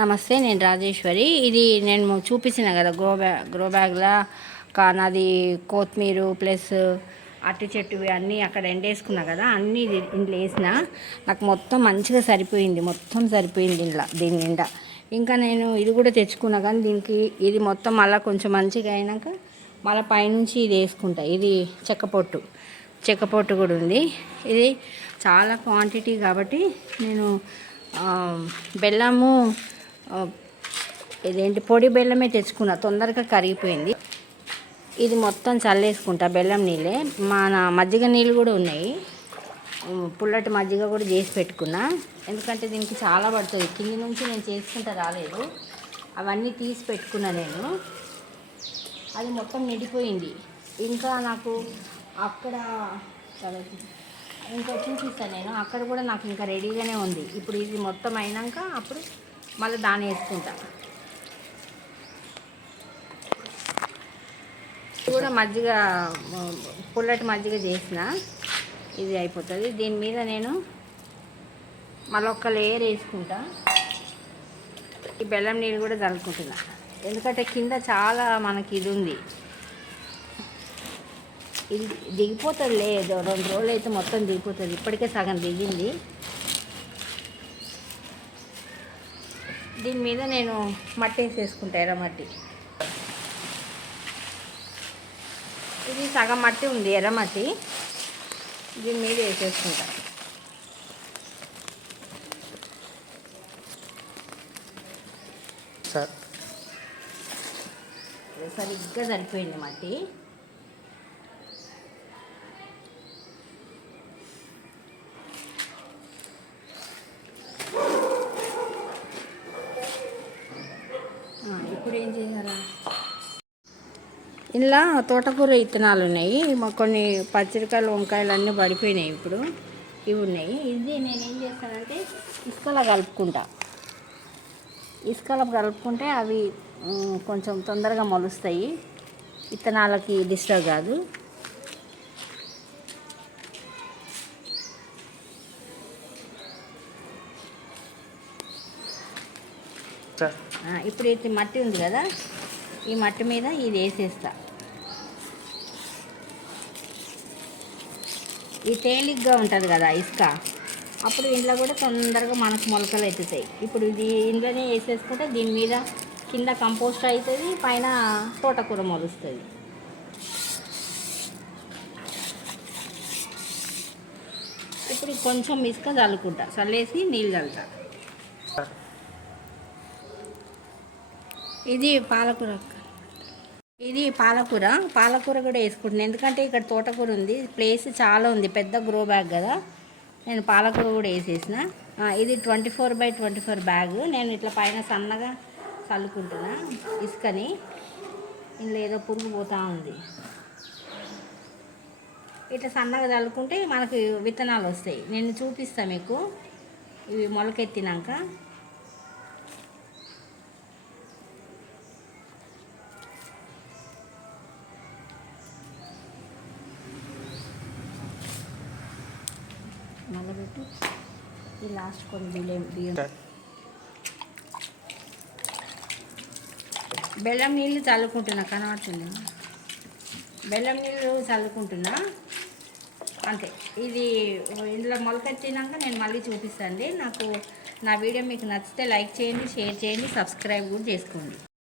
నమస్తే, నేను రాజేశ్వరి. ఇది నేను చూపించిన కదా గ్రో బ్యాగ్లా నాది కొత్తిమీర ప్లస్ అట్టి చెట్టువి అన్నీ అక్కడ ఎండేసుకున్నా కదా, అన్నీ ఇంట్లో వేసిన. నాకు మొత్తం మంచిగా సరిపోయింది, మొత్తం సరిపోయింది ఇంట్లో దీని నిండా. ఇంకా నేను ఇది కూడా తెచ్చుకున్నా, కానీ దీనికి ఇది మొత్తం మళ్ళీ కొంచెం మంచిగా అయినాక మళ్ళీ పైనుంచి ఇది వేసుకుంటా. ఇది చెక్కపొట్టు కూడా ఉంది. ఇది చాలా క్వాంటిటీ కాబట్టి నేను బెల్లము ఇదేంటి పొడి బెల్లమే తెచ్చుకున్నా, తొందరగా కరిగిపోయింది. ఇది మొత్తం చల్లేసుకుంటా బెల్లం నీళ్ళే. మన మజ్జిగ నీళ్ళు కూడా ఉన్నాయి, పుల్లటి మజ్జిగ కూడా చేసి పెట్టుకున్నా. ఎందుకంటే దీనికి చాలా పడుతుంది, కింది నుంచి నేను చేసుకుంటా రాలేదు, అవన్నీ తీసి పెట్టుకున్నా నేను. అది మొత్తం నిండిపోయింది. ఇంకా నాకు అక్కడ ఇంకా చూపిస్తాను నేను, అక్కడ కూడా నాకు ఇంకా రెడీగానే ఉంది. ఇప్పుడు ఇది మొత్తం అయినాక అప్పుడు మళ్ళీ దాన్ని వేసుకుంటా. కూడా మజ్జిగ పుల్లటి మజ్జిగ చేసిన, ఇది అయిపోతుంది. దీని మీద నేను మళ్ళీ ఒక లేయర్ వేసుకుంటా. ఈ బెల్లం నీళ్ళు కూడా చల్లుకుంటున్నా, ఎందుకంటే కింద చాలా మనకి ఇది ఉంది. ఇది దిగిపోతుంది, లేదు 2 రోజులు అయితే మొత్తం దిగిపోతుంది. ఇప్పటికే సగం దిగింది. దీని మీద నేను మట్టి వేసేసుకుంటా, ఎర్రమట్టి. ఇది సగం మట్టి ఉంది, ఎర్రమట్టి. దీని మీద వేసేసుకుంటా. సరిగ్గా సరిపోయింది మట్టి. ఇప్పుడు ఏం చేయాలా? ఇలా తోటకూర విత్తనాలు ఉన్నాయి, కొన్ని పచ్చిమిరకాయలు వంకాయలు అన్నీ పడిపోయినాయి. ఇప్పుడు ఇవి ఉన్నాయి. ఇది నేనేం చేస్తానంటే ఇసుకలో కలుపుకుంటే అవి కొంచెం తొందరగా మొలుస్తాయి, విత్తనాలకి డిస్టర్బ్ కాదు. ఇప్పుడు ఇది మట్టి ఉంది కదా, ఈ మట్టి మీద ఇది వేసేస్తా. ఈ తేలిగ్గా ఉంటుంది కదా ఇసుక, అప్పుడు ఇంట్లో కూడా తొందరగా మనకు మొలకలు ఎత్తుతాయి. ఇప్పుడు ఇది ఇంట్లోనే వేసేసుకుంటే దీని మీద కింద కంపోస్ట్ అవుతుంది, పైన తోటకూర మొలుస్తుంది. ఇప్పుడు కొంచెం ఇసుక చల్లుకుంటా, చల్లేసి నీళ్ళు చల్లుతా. ఇది పాలకూర కూడా వేసుకుంటున్నాను, ఎందుకంటే ఇక్కడ తోటకూర ఉంది, ప్లేస్ చాలా ఉంది, పెద్ద గ్రో బ్యాగ్ కదా. నేను పాలకూర కూడా వేసేసిన. ఇది 24x24 బ్యాగ్. నేను ఇట్లా పైన సన్నగా చల్లుకుంటున్నా ఇసుకని. ఇందులో ఏదో పురుగు పోతూ ఉంది. ఇట్లా సన్నగా చల్లుకుంటే మనకు విత్తనాలు వస్తాయి. నేను చూపిస్తాను మీకు ఇవి మొలకెత్తినాక. మళ్ళీ పెట్టి ఈ లాస్ట్ కొన్ని బియ్యం బెల్లం నీళ్ళు చల్లుకుంటున్నా, కనబడుతుంది. బెల్లం నీళ్ళు చల్లుకుంటున్నా అంతే. ఇది ఇందులో మొలకెత్తినాక నేను మళ్ళీ చూపిస్తాను. నాకు నా వీడియో మీకు నచ్చితే లైక్ చేయండి, షేర్ చేయండి, సబ్స్క్రైబ్ కూడా చేసుకోండి.